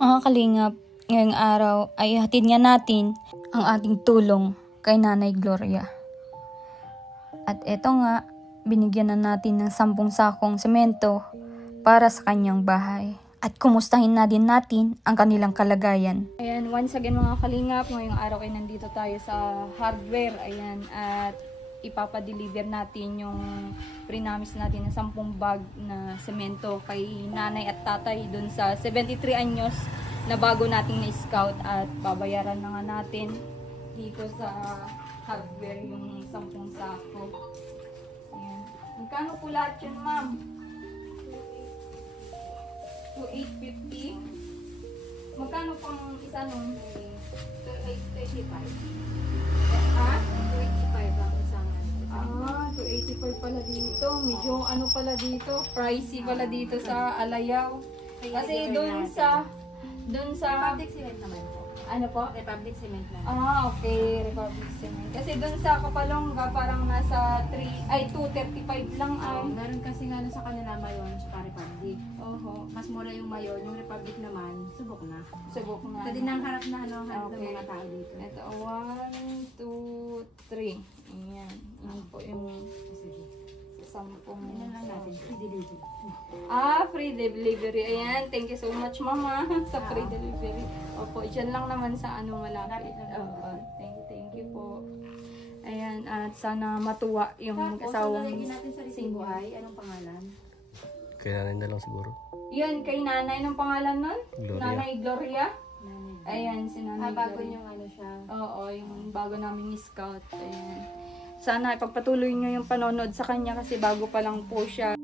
Mga kalingap, ngayong araw ay hatid nga natin ang ating tulong kay Nanay Gloria. At eto nga, binigyan na natin ng 10 sakong semento para sa kanyang bahay. At kumustahin na din natin ang kanilang kalagayan. Ayan, once again mga kalingap, ngayong araw ay nandito tayo sa hardware. Ayan, at ipapadeliver natin yung prinamis natin ng 10 bag na semento kay nanay at tatay dun sa 73 anyos na bago nating na-scout, at babayaran na nga natin dito sa hardware yung 10 sako. Ayan. Magkano po lahat yun, ma'am? 2,850. Magkano pang isa nun? 285. Ha? 285 ang isang. 285 pala dito. Medyo ano pala dito, pricey pala dito sa Alayaw. Kasi doon sa Republic Cement naman po. ano po? Republic Cement naman. Okay, Republic Cement. Kasi doon sa Kapalongga parang nasa 235 lang ay. Meron kasi nga sa kanila mayon sa Republic. Oho. Mas mura yung mayon, yung Republic naman, subok na. Subok na. Ito din ang harap na harap ng Okay. mga tao dito. Ito, 1, 2, 3. Ayan. Yan po yung Sige. 10. Yan lang natin. Free delivery. Free delivery. Ayan, thank you so much, mama, sa free delivery. Opo, dyan lang naman sa malapit. Thank you po. Ayan, at sana matuwa yung Tapos, mag-asawang natin sa resibo ay, anong pangalan? Kay nanay na lang siguro. Yun, kay nanay, ng pangalan nun? Gloria. Nanay Gloria. Nanay. Ayan, si nanay Bago Gloria. yung ano siya. Oo, yung bago namin scout. Ayan. Sana ipagpatuloy nyo yung panonood sa kanya kasi bago pa lang po siya.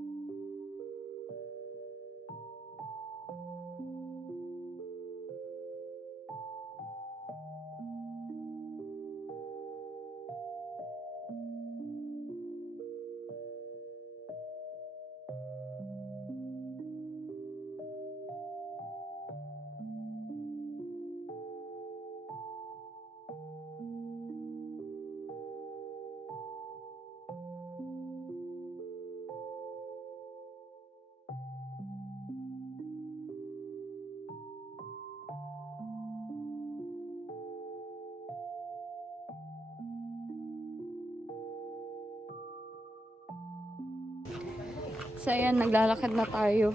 So ayan, naglalakad na tayo.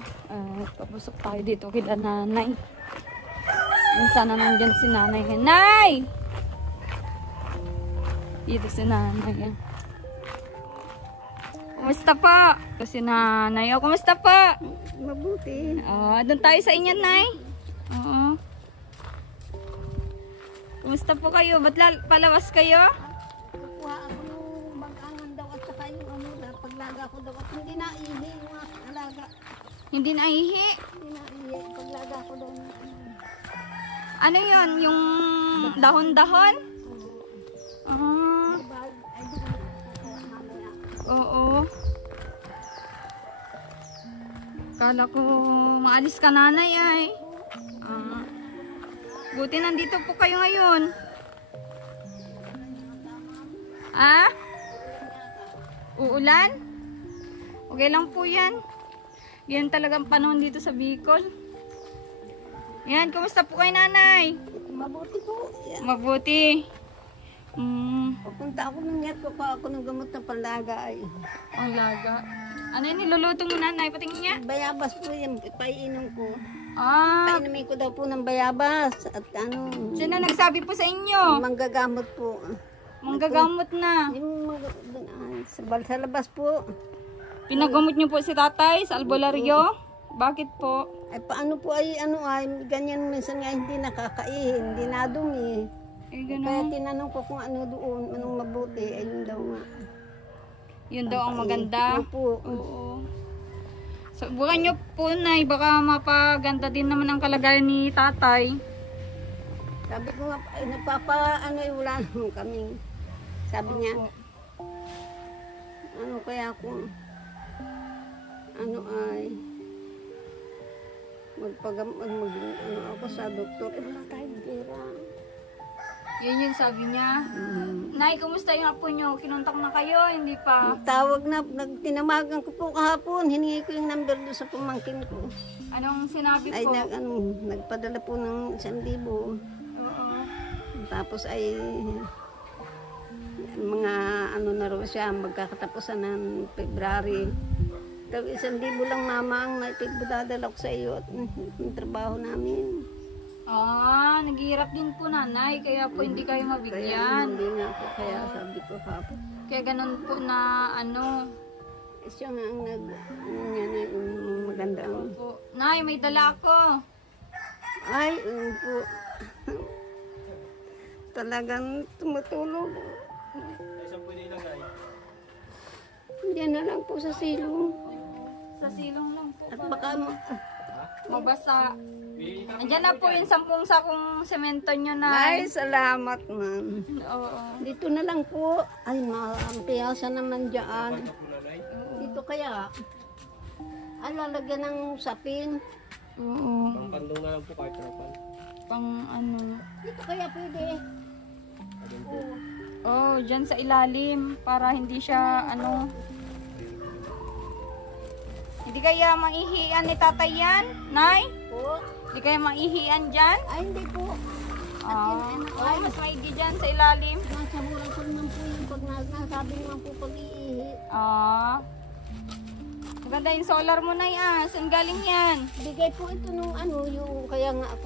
Papusok tayo dito kila nanay. Sana nandyan si nanay. Nay! Dito si nanay. Yan. Kumusta po? Ito si nanay. Kumusta po? Mabuti. Doon tayo sa inyo, nay. Oo. Kumusta po kayo? Ba't palawas kayo? Kuha ako nung mag-angan daw at saka yung paglaga ko daw at hindi naihi yung aking alaga. Hindi naihi. Hindi naihi. Paglaga ko daw. Ano yun? Yung dahon-dahon? Ay, di ko mamaya. Oo. Kala ko maalis ka, nanay ay. Buti nandito po kayo ngayon. Uulan? Okay lang po yan. Yan talagang panahon dito sa Bicol. Yan, kumusta po kayo, nanay? Mabuti po. Yeah. Mabuti. Papunta ako ng net ko pa ako ng gamot na panlaga ay. Ang laga. Ano yung niluluto mo, nanay? Patingin niya. Bayabas po yan. Paiinom ko. Painumin ko daw po ng bayabas. At Sino nagsabi po sa inyo? manggagamot po. Manggagamot na. Yung sa labas po. Pinagamot niyo po si tatay sa albularyo? Bakit po? Ay paano po ay ganyan minsan nga hindi nakakaihin, hindi nadumi. Kaya tinanong ko kung ano doon, anong mabuti, ay yun daw nga. Yun daw ang maganda. Opo. Oo. Subukan niyo po, nay, baka mapaganda din naman ang kalagayan ni tatay. Sabi ko nga, wala naman kaming. Sabi niya, kaya kung, ako sa doktor, wala tayong pera. Yun yung sabi niya. Nay, kumusta yung apo nyo? Kinuntak na kayo? Hindi pa? Tawag na, tinamagan ko po kahapon. Hiningi ko yung number doon sa pamangkin ko. Anong sinabi Ay, po? nagpadala po ng 1,000. Oo. Tapos ay mga ano na raw siya, magkakatapusan ng February. Tawag 1,000 lang mama ang naipagdadala ko sa iyo at yung trabaho namin. Ah, naghihirap din po nanay, kaya po hindi kayo Kaya mabigyan. hindi nga po, kaya sabi ko hapon. Kaya ganun po na ano. Siya nga ang niya na yung maganda ang... Po. Nay, may dala ako. Ay, po. Talagang tumutulog. Diyan na lang po sa silong. Sa silong lang po. At baka Mabasa. Andiyan na po yung 10 sakong semento nyo na. ay, salamat ma'am. Oo. Dito na lang po. Ay, ang piyasa naman dyan. Dito kaya. Ay, lalagyan ng sapin. Oo. Pangkandong na lang po kahit trapan. Pang ano. Dito kaya pwede. Oh, dyan sa ilalim. Para hindi siya ano. Hindi kaya maihian ni tatay yan? Nay? Po. Hindi kaya maihian dyan? Ay, hindi po. Ay, mas maigi dyan sa ilalim. Nasa hurasol naman po yung pag nasabi naman po pag-iihi. Maganda yung solar mo na yan. Saan galing yan? Bigay po ito nung ano, yung kaya nga ako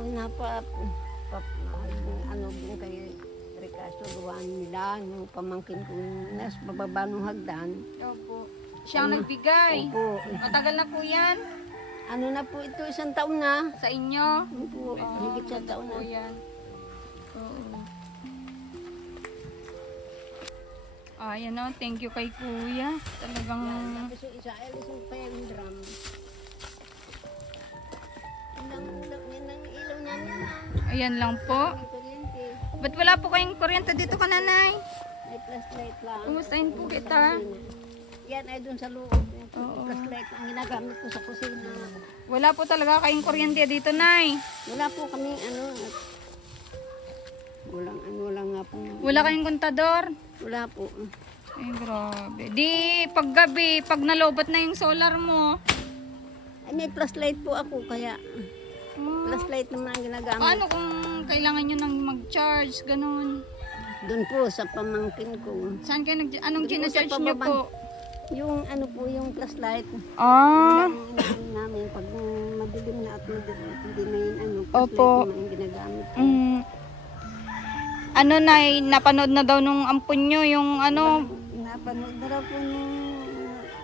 ano din kay Ricasso, gawan nila, yung pamangkin ko nas bababa ng hagdan. Opo. Siya ang nagbigay. Opo. Matagal na po yan. Ano na po ito, 1 taon na. Sa inyo. Opo, higit sa taon na. Po yan. Oo. Ayan o. Thank you kay kuya. Talagang... Kasi isa, alis yung kaya yung drum. Yan ang ilaw namin na. Ayan lang po. May kuryente. Ba't wala po kayong kuryente dito ka nanay? May flashlight lang. Kumustahin po kita. Yan ay dun sa loob. Oo. Flashlight ang ginagamit ko sa kusina. Wala po talaga kayong kuryente dito, nay. Wala po kami ano. Walang nga po. Wala kayong kontador. Wala po. Ay, grabe. Di, paggabi, pag nalobat na yung solar mo. Ay, may flashlight po ako kaya flashlight naman ang ginagamit. Paano kung kailangan nyo nang mag-charge, ganun? Doon po sa pamangkin ko. Saan kayo anong Doon po sa gina-charge nyo po? Yung ano po, yung flashlight. Ah, Ang inaano namin pag madilim na at hindi na yun ano, Opo. flashlight naman ang ginagamit. ano na, napanood na daw nung ampun nyo, yung ano, Napanood na raw po nung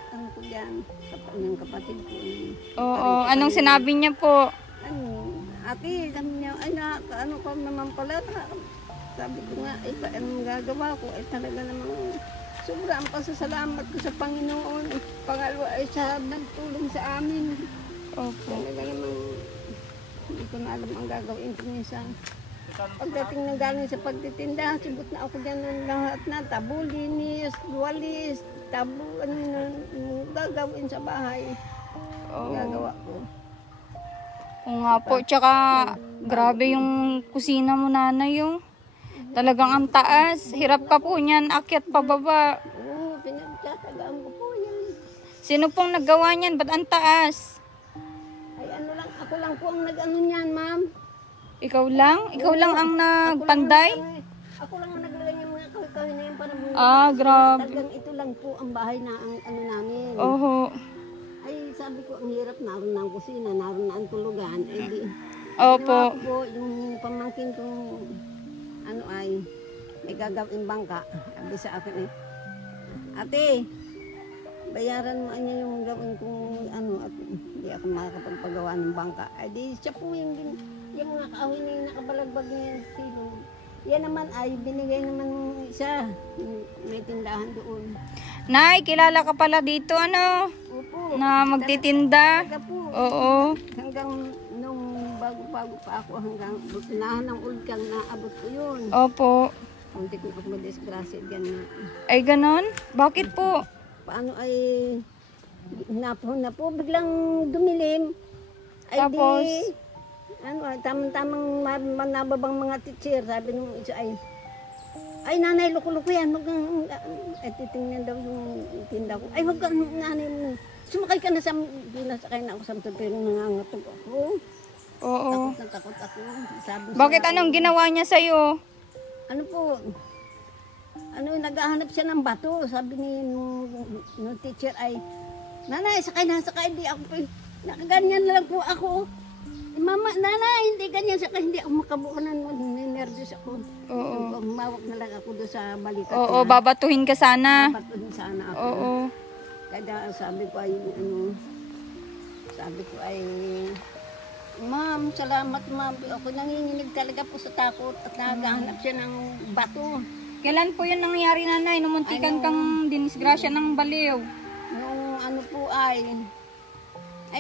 ano ko dyan, yung kapatid ko. oo, anong sinabi niya po? Ano, ate, sabi niya, ay ano ko naman pala. Sabi ko nga, ay anong gagawa ko? Ay talaga namang sobrang pasasalamat ko sa Panginoon. Pangalawa ay sa nagtulong sa amin. Opo. Talaga namang hindi ko na alam ang gagawin ko minsan. Pagdating ng galing sa pagtitinda, sibot na ako dyan ng lahat na tabo, linis, walis, tabo, ano yun, gagawin sa bahay. Gagawa ko. Oo nga po, tsaka grabe yung kusina mo nanay yung. Talagang ang taas. Hirap ka po niyan, akyat pababa. Oo, pinagtatagaan ko po yan. Sino pong naggawa niyan? Ba't ang taas? Ay ano lang, ako lang po ang nag-ano niyan, ma'am. Ikaw lang? Ikaw lang ang nagpanday? Ako lang ang naglagay ng mga kawin na yan para buhay. Ah, grabe. Talagang ito lang po ang bahay na ang ano namin. Oho. Ay, sabi ko, ang hirap, naroon na ang kusina, naroon na ang tulugan. Eh, di, Opo. ginawa ko po, yung pamangkin kong, ano ay, may gagawin bangka. Sabi sa akin eh, ate, bayaran mo niya yung gawin kong, ano, at hindi ako makakapagpagawa ng bangka. Ay, di, siya po yung mga kahoy na yung nakabalagbag niya silong. Yan naman ay binigay naman ng isa, yung may tindahan doon. Nay, kilala ka pala dito, ano? Opo. Na magtitinda? Talaga po. Oo. Hanggang nung bago-bago pa ako, hanggang unahan ng ulkang naabot ko yun. Opo. Kunti ko ako madisgrasya dyan na. Ay, ganon? Bakit po? Paano ay hinapon na po, biglang dumilim. Ay Tapos? di, ano, tamang-tamang nababang mga teacher, sabi nung isa ay, Ay, nanay, loko-loko yan. Titingnan daw yung tinda ko. Ay, wag ka, nanay, sumakay ka na sa, nasakay na ako sa motor, pero nangangatog ako. Oo. Takot ako. Sabi Bakit anong ginawa niya sa'yo? Ano po, naghahanap siya ng bato. Sabi ni nung teacher ay, nanay, sakay na, sakay. Hindi ako, nakaganyan na lang po ako. Mama, nanay, hindi ganyan siya kasi hindi ako makabuo na nervous ako. Oo. Humawak na lang ako doon sa balikat. Oo, babatuhin ka sana. Babatuhin sana ako. Oo. Kaya sabi ko ay, ma'am, salamat ma'am. Ako nanginginig talaga po sa takot at naghahanap siya ng bato. Kailan po yun nangyari, nanay? Numuntikan kang dinisgrasya ng baliw. Yung ano po ay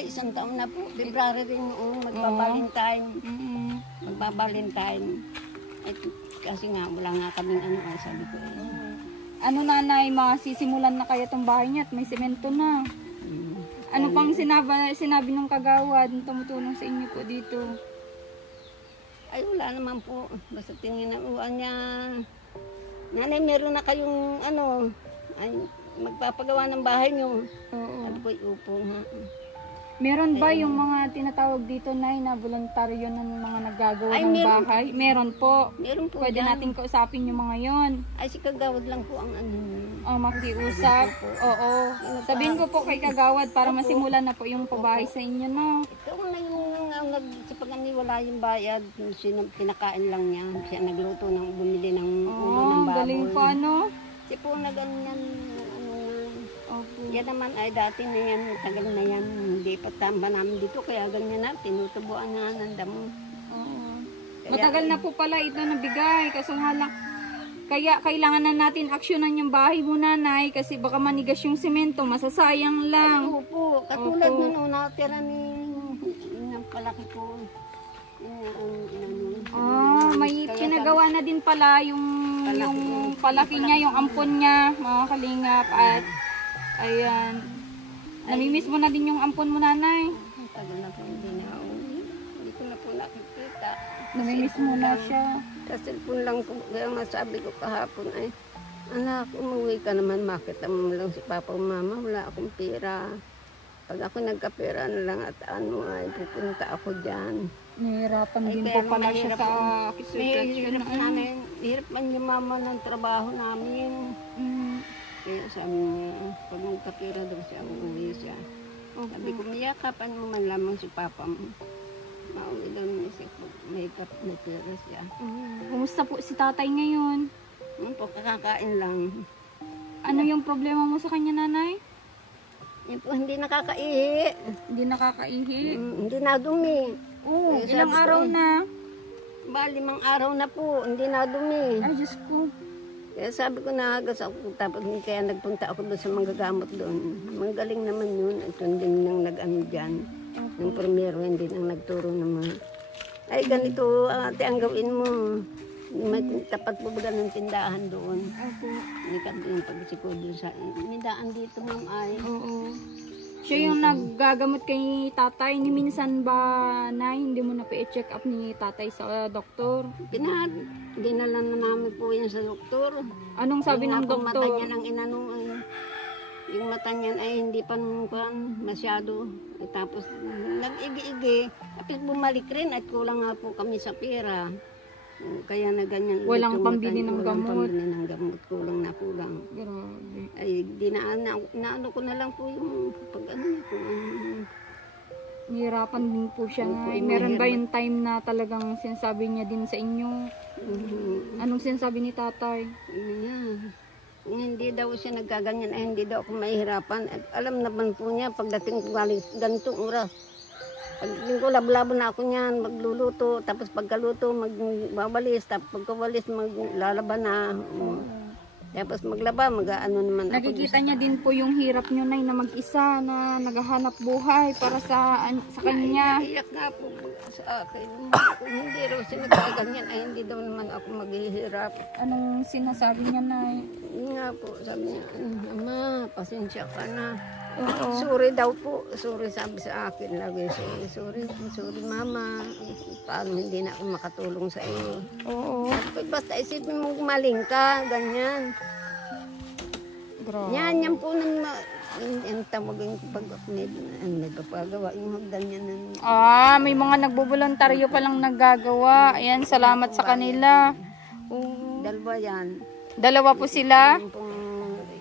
isang taon na po. February rin noong magbabalintine. Magbabalintine. Kasi nga, wala nga kaming sabi ko Ano, nanay, masisimulan na kaya itong bahay niya at may semento na. Ano pang sinabi ng kagawad na tumutulong sa inyo po dito? Ay, wala naman po. Basta tingin na uwan niya. Nanay, meron na kayong magpapagawa ng bahay niyo. Oo. Sabi ko, upo nga. Meron ba yung mga tinatawag dito, nay, na voluntaryo ng mga naggagawa ng bahay? Meron po. Meron po. Pwede natin kausapin yung mga yon. Ay, si kagawad lang po ang Makiusap. Oo. Sabihin ko po kay kagawad para masimulan na po yung pabahay sa inyo, no? Ito na yung nagsipag-aniwala yung bayad. Pinakain lang niya. Siya nagluto bumili ng ulo ng baboy. Galing pa, no? Siya po na ganyan. Okay. Yan naman ay dati na yan, tagal na yan. Hindi pa tamba namin dito, kaya ganyan na, tinutubuan na ng damo. Oo. Matagal na po pala ito nabigay, kaso kaya kailangan na natin aksyonan yung bahay mo, nanay, kasi baka manigas yung semento, masasayang lang. Ay, opo, katulad nun, natira ni ng palaki ko. May pinagawa na din pala yung palaki niya, yung ampon niya, mga kalingap, at ayan. Namimiss mo na din yung ampon mo, nanay? Tagal na po, hindi ko na po nakikita. Namimiss mo na siya. Sa cellphone lang ko, kaya masabi ko kahapon ay, anak, umuwi ka naman, makita mo lang si papa o mama, wala akong pera. Pag ako nagkapera na lang at ay pupunta ako dyan. Nahihirapan din po pala siya sa sitwasyon. Hirap man yung mama ng trabaho namin. Kaya sabi niya, pag magkapira daw siya, uuwi siya. Sabi ko, miyakapan mo man lamang si papa mo. Mauwi daw niya siya pag may pera siya. Kumusta po si tatay ngayon? Po, kakakain lang. Ano yung problema mo sa kanya, nanay? Yan po, hindi nakakaihi. Hindi nakakaihi? Hindi nadumi. Oo, ilang araw na? 5 araw na po, hindi nadumi. Ay, Diyos ko. Kaya sabi ko nahagas ako, tapos kaya nagpunta ako doon sa manggagamot doon. Magaling naman yun. Ito din nang nag-ano dyan. Yung primero, hindi nang nagturo naman. Ay, ganito, ate, ang gawin mo. May tapat po ba ng tindahan doon? Hindi ka doon pagsiko doon sa tindahan dito, ma'am, ay. Oo. Siya yung naggagamot kay tatay. Ni minsan ba, na hindi mo na pa-check up ni tatay sa doktor? Dinala na namin po yan sa doktor. Anong sabi ng doktor? Mata niya lang inanong ay, yung mata niya ay hindi pa masyado. Tapos nag-igi-igi. Tapos bumalik rin at kulang nga po kami sa pera. Kaya na ganyan. Walang pambili ng gamot. Pambili ng gamot. Kulang na kulang. Grabe. Ay, naano ko na lang po yung pag Nahirapan din po siya. Meron ba yung time na talagang sinasabi niya din sa inyo? Anong sinasabi ni tatay? Kung hindi daw siya nagkaganyan, ay hindi daw ako mahihirapan. At alam naman po niya, pagdating ko galing ganitong oras, pagdating ko labo-labo na ako niyan, magluluto, tapos pagkaluto, magwawalis, tapos pagkawalis, maglalaban na. Tapos maglaba, mag-ano naman ako. Nakikita niya din po yung hirap niyo, nay, na mag-isa, na naghahanap buhay para sa kanya. Iyak nga po sa akin. Kung hindi raw siya nagkaganyan, ay hindi daw naman ako maghihirap. Anong sinasabi niya, nay? Yun nga po, sabi niya, Ama, pasensya ka na. Oo. Sorry daw po. Sorry sabi sa akin lagi. Sorry mama. Paano hindi na ako makatulong sa iyo? Oo. Basta isipin mo gumaling ka, ganyan. Grabe. Yan po nang ang tawagin ko pag nagpapagawa yung hagdan niya ng May mga nagbobolontaryo palang naggagawa. Ayan, salamat sa kanila. Oo. dalawa yan. Dalawa po sila. Yung pong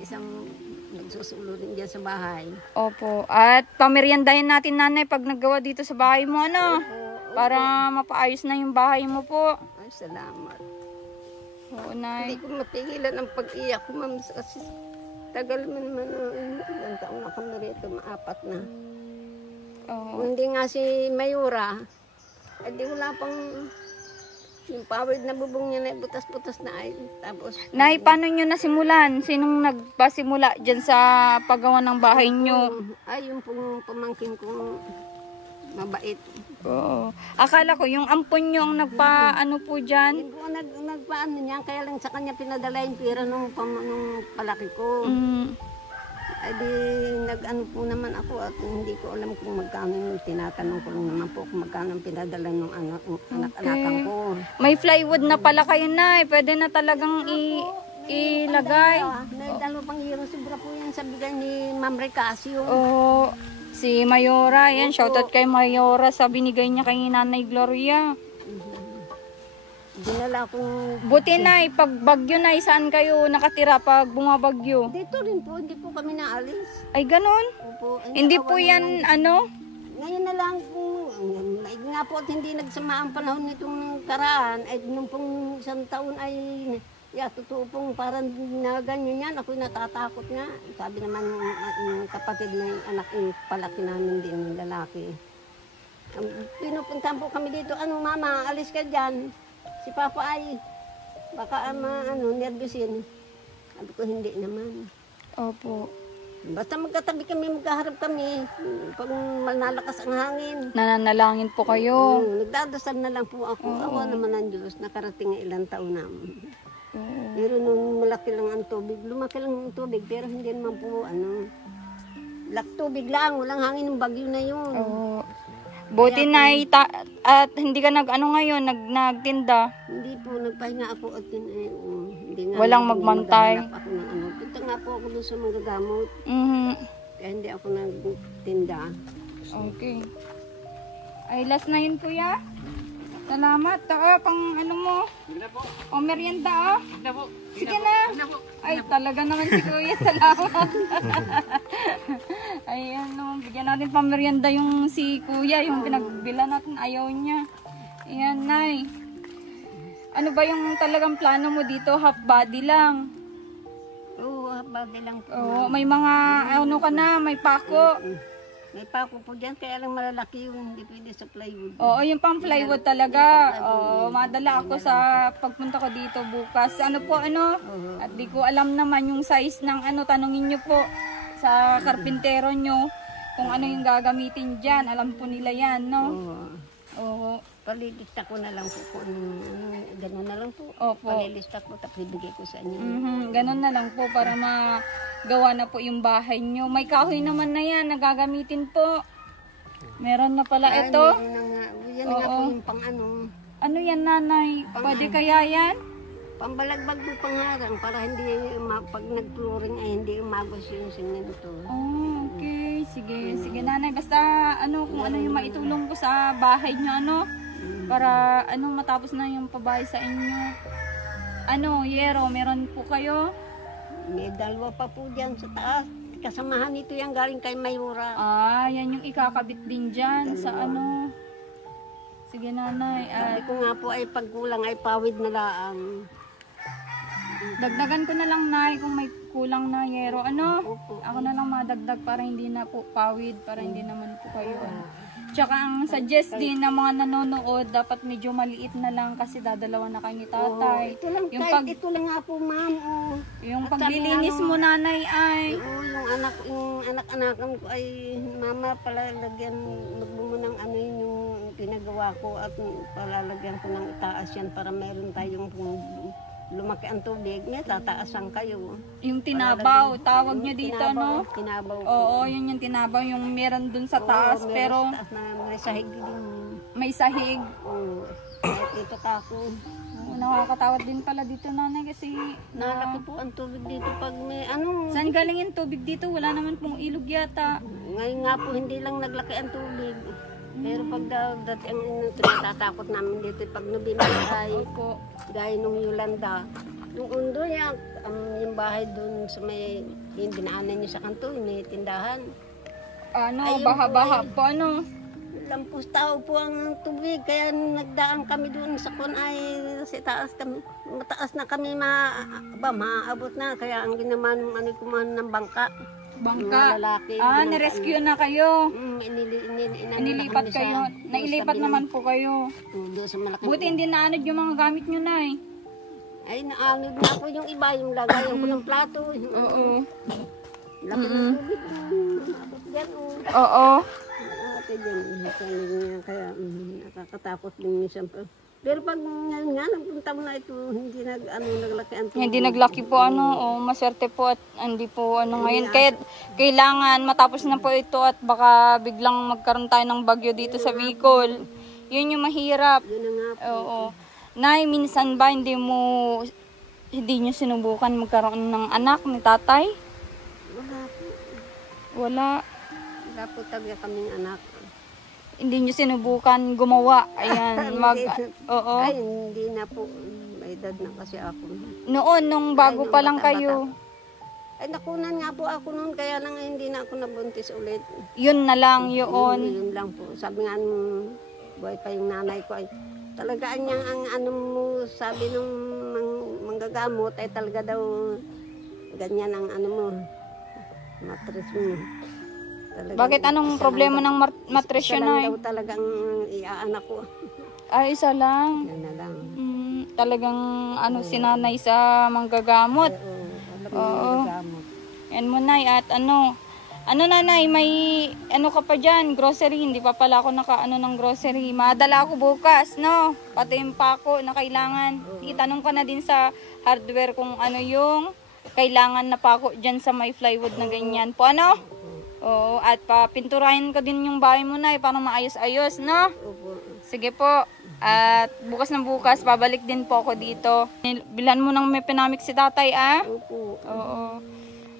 isang nagsusulo rin dyan sa bahay. Opo. At pameriendahin natin, nanay, pag naggawa dito sa bahay mo, ano? Para mapaayos na yung bahay mo po. Ay, salamat. Oo, nay. Hindi ko mapigilan ang pag-iyak ko, ma'am, kasi tagal man ilang taon na kami rito, maapat na. Oo. Kung hindi nga si Mayura, di wala pang yung pawid na bubong niya na butas-butas na ay. Tapos, Nay, paano nyo nasimulan? Sinong nagpasimula dyan sa paggawa ng bahay nyo? ay, yung pong pamangkin kong mabait. Oo. Akala ko yung ampon nyo ang nagpa-ano po dyan. Hindi po nagpaano niya, kaya lang sa kanya pinadala yung pera nung palaki ko. Ay di nag-ano po naman ako at hindi ko alam kung magkano yung tinatanong ko lang naman po kung magkano ang pinadala ng anak-anakan ko. May plywood na pala kayo, Nay. Pwede na talagang ilagay. May dalawa pang hero sobra po yan sa bigay ni Ma'am Recasio. Oo. Si Mayora, yan. Shoutout kay Mayora sa binigay niya kay Nanay Gloria. Dinala akong... Buti, Nay, pag bagyo, Nay, saan kayo nakatira pag bumabagyo? Dito rin po, hindi po kami naalis. Ay, ganun? Opo. Ay, Hindi naawa po yan, naman. ano? Ngayon na lang po, nga po at hindi nagsama ang panahon nitong karaan, ay nung pong isang taon ay, totoo pong parang na ganyan yan, ako'y natatakot nga. Sabi naman yung kapatid na yung anak yung palaki namin din, yung lalaki. Pinupuntahan po kami dito, mama, alis ka dyan. Si Papa ay, baka nervyusin. Sabi ko, hindi naman. Opo. Basta magkatabi kami, magkaharap kami. Pag malalakas ang hangin. Nananalangin po kayo. Nagdadasal na lang po ako. Awa naman ng Diyos, nakarating ng ilang taon na. Oo. Pero nung malaki lang ang tubig, lumaki lang ang tubig, pero hindi naman po, tubig lang, walang hangin ng bagyo na yun. Oo. Buti, Nay, at hindi ka ngayon, nagtinda. Hindi po, nagpahinga ako at hindi nga. Walang magbantay. Naghahanap ako ng Punta nga po ako doon sa mga gamot. Kaya hindi ako nagtinda. Okay. Ay, last na yun, kuya. Salamat. Pang mo. O, merienda, Sige na. Ay, talaga naman si kuya. Salamat. Ayan, bigyan natin pang merienda yung si kuya. Yung pinagbila natin, ayaw niya. Ayan, Nay. Ano ba yung talagang plano mo dito? Half body lang. Oo, bagay lang po. Oo, may mga, may pako. May pako po dyan, kaya lang malalaki yun. Hindi pwede sa plywood. Oo, yung pang plywood talaga. Oo, madala ako sa pagpunta ko dito bukas. At di ko alam naman yung size ng tanungin nyo po sa karpintero nyo kung ano yung gagamitin dyan. Alam po nila yan, no? Oo. Palilista ko na lang po kung gano'n na lang po. Opo. Palilista ko, tapos ibigay ko sa inyo. Ganon na lang po para magawa na po yung bahay nyo. May kahoy naman na yan, nagagamitin po. Meron na pala ito. Yan nga po yung pang Ano yan, Nanay? Pwede kaya yan? Pambalagbag po pangarang para hindi, pag nag-flooring ay hindi umagos yung simento. Oh, okay. Sige, sige, Nanay. Basta kung ano yung maitulong ko sa bahay nyo, para matapos na yung pabahay sa inyo. Yero, meron po kayo? May dalawa pa po dyan sa taas. Kasamahan nito yung galing kay Mayura. Yan yung ikakabit din dyan sa Sige, Nanay. Sabi ko nga po ay pagkulang ay pawid na lang. Dagdagan ko na lang, Nay, kung may kulang na yero. Opo. Ako na lang madagdag para hindi na po pawid, para hindi naman po kayo. Tsaka ang suggest din ng mga nanonood, dapat medyo maliit na lang kasi dadalawa na kayo ni tatay. Ito lang, ito lang nga po, ma'am. Yung paglilinis mo, Nanay, ay... yung anak-anakan ko ay, mama, palalagyan, magbumo ng yung pinagawa ko at palalagyan ko ng itaas yan para meron tayong lumaki ang tubig niya, tataasan kayo. Yung tinabaw, tawag nyo dito, no? Tinabaw po. Oo, yun yung tinabaw, yung meron dun sa taas, Oo, meron pero sa taas na may sahig din. may sahig. Oo. Kahit ito kako. Oo, nakakatawad din pala dito, nanay, kasi Nalaki po ang tubig dito pag may ano. saan galing yung tubig dito? Wala naman pong ilog yata. Ngayon nga po hindi lang naglaki ang tubig. Pero pag dati ang natatakot namin dito pag nabinay ay Opo. gaya nung Yolanda. Nung undo niya, yung bahay doon sa may yung dinaanan niyo sa kanto, may tindahan. Ano, Ayun baha-baha po, po, ano? Lampos tao po ang tubig, kaya nung nagdaan kami doon sa kun ay sa taas kami. Mataas na kami, maabot na. Kaya ang ginawa nung ano, kumahan ng bangka. Bangka. Mga lalaki. Ah, nirescue na kayo. Inilipat Inilipat kayo. Nailipat naman po kayo. Doon sa malaking. Buti hindi naanod yung mga gamit nyo na eh. Ay, naanod na po yung iba, yung lagayan ko ng plato. Oo. Laki ng tubig. Abot dyan, oh. Oo. Ate dyan, kaya nakakatakot din minsan pa. Pero pag ngayon nga, nagpunta mo na ito, hindi naglaki ang tubig. Hindi naglaki po maswerte po at hindi po ngayon. Kaya kailangan matapos na po ito at baka biglang magkaroon tayo ng bagyo dito sa Bicol. Yun yung mahirap. Yun na nga po. Oo. Nay, minsan ba hindi nyo sinubukan magkaroon ng anak ni tatay? Wala po. Wala. Wala po talaga kaming anak. Hindi nyo sinubukan gumawa. Ayan, oo. Ay, hindi na po. May edad na kasi ako. Noon, nung bago Ay, pa lang bata-bata. kayo. Ay, nakunan nga po ako noon, kaya lang hindi na ako nabuntis ulit. Yun na lang yun. Yun lang po. Sabi nga nung buhay pa yung nanay ko ay talagaan niyang ang ano mo, sabi nung manggagamot ay talaga daw ganyan ang ano mo, matris mo. Talagang Bakit anong problema ng matris isa yun, lang Nay? daw talagang iaanak ko. Ay, isa lang. Yan na lang. Talagang sinanay sa manggagamot. Oo. Oo. Manggagamot. Yan mo, Nay. At nanay, may ka pa dyan, grocery. Hindi pa pala ako ng grocery. Madala ako bukas, no? Pati yung pako na kailangan. Itanong ka na din sa hardware kung ano yung kailangan na pako dyan sa may plywood na ganyan po, ano? Oo, at papinturahin ko din yung bahay mo, Nay, para maayos-ayos, no? Opo. Sige po. At bukas na bukas, babalik din po ako dito. Bilhan mo ng may pinamik si tatay, ah? Opo. Oo.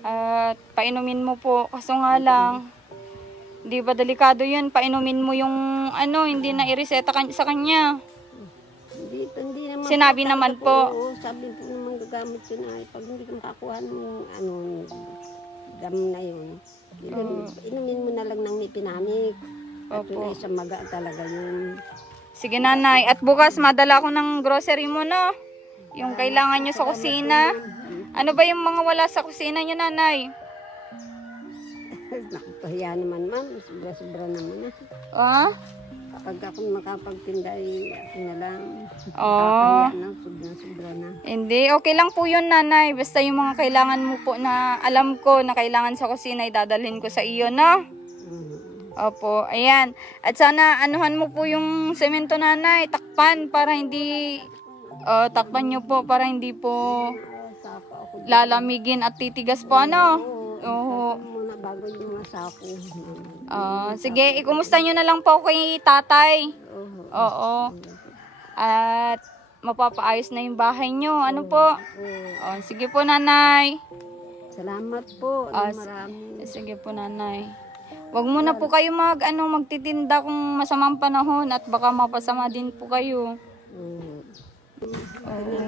At painumin mo po. Kaso nga lang, di ba delikado yun? Painumin mo yung hindi na ireseta sa kanya. Hindi naman Sinabi naman po. Oo, sabi po naman gagamit yun ay pag hindi ka makakuha ng dam na yun. Inumin mo na lang ng pinamik. At Opo. yun ay sa maga talaga yun. Sige, nanay. At bukas madala ko ng grocery mo, no? Yung kailangan nyo sa kusina. Ano ba yung mga wala sa kusina nyo, nanay? Nakapahiya naman, ma'am. Sobra-sobra naman. Ah? Kapag ako makapagtinda ay ako na lang. Oh. Nakapahiya na. Sobra-sobra na. Hindi, okay lang po yun, nanay. Basta yung mga kailangan mo po na alam ko na kailangan sa kusina, idadalhin ko sa iyo, no? Opo, ayan. At sana anuhan mo po yung semento, nanay. Takpan para hindi... takpan nyo po para hindi po lalamigin at titigas po, ano? Oo. Muna bago yung mga sako. Sige, ikumusta nyo na lang po kay tatay. Oo. Oo. At mapapaayos na yung bahay nyo. Ano po? Sige po, nanay. Salamat po. Marami. Sige po, nanay. Wag muna po kayo magtitinda kung masamang panahon at baka mapasama din po kayo.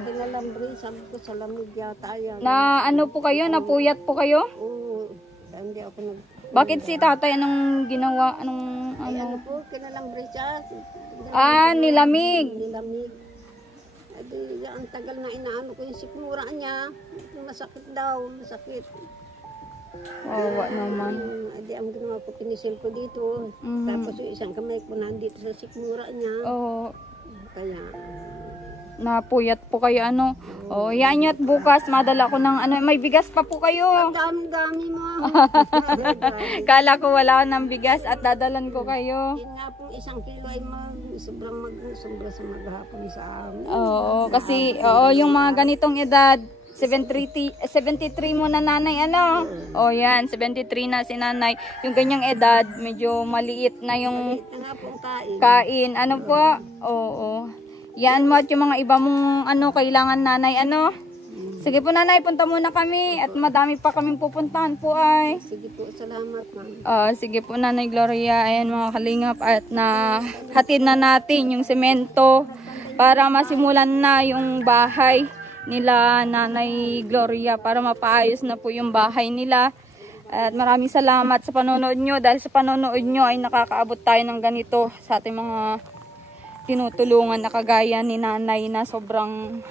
Pinalambre, sabi ko sa lamig yata yan. Na po kayo? Napuyat po kayo? Oo. Hindi ako nag... Bakit si tatay? Anong ginawa? Ano po, kinalambre siya. Nilamig. Nilamig. Adi, ang tagal na inaano ko yung sikmura niya. Masakit daw, masakit. Wawa naman. Adi, ang ginawa ko, pinisil ko dito. Tapos yung isang kamay ko nandito sa sikmura niya. Oo. Kaya... Napuyat po kayo, yan nyo at bukas, madala ko ng may bigas pa po kayo. Ang dami-dami mo. Kala ko wala ng bigas at dadalan ko kayo. Yun nga po isang kilo ay sobra sa maghapon sa amin. Oo, kasi yung mga ganitong edad, 73 mo na nanay, ano? O yan, 73 na si nanay. Yung ganyang edad, medyo maliit na yung Ito nga pong kain. kain. Ano po? Oo. Yan mo at yung mga iba mong kailangan nanay, ano? Sige po nanay, punta muna kami at madami pa kaming pupuntahan po ay. Sige po, salamat ma'am. Sige po nanay Gloria, ayan mga kalingap at hatid na natin yung semento para masimulan na yung bahay nila nanay Gloria para mapaayos na po yung bahay nila. At maraming salamat sa panonood nyo, dahil sa panonood nyo ay nakakaabot tayo ng ganito sa ating mga tinutulungan na kagaya ni nanay na sobrang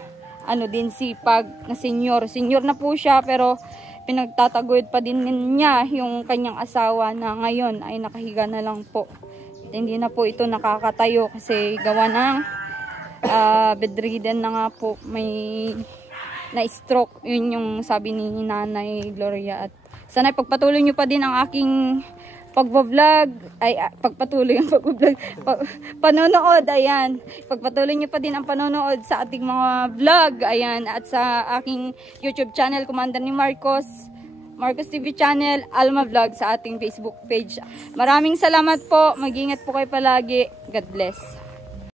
din sipag na senior na po siya, pero pinagtataguyod pa din niya yung kanyang asawa na ngayon ay nakahiga na lang po. At hindi na po ito nakakatayo kasi gawa ng bedridden na nga po, may na-stroke. Yun yung sabi ni Nanay Gloria. At sana pagpatuloy nyo pa din ang aking pagbablog, pagpatuloy ang pagbablog, panonood, ayan. Pagpatuloy nyo pa din ang panonood sa ating mga vlog, ayan, at sa aking YouTube channel, Commander ni Marcos TV channel, Alma Vlog sa ating Facebook page. Maraming salamat po, mag-ingat po kayo palagi. God bless.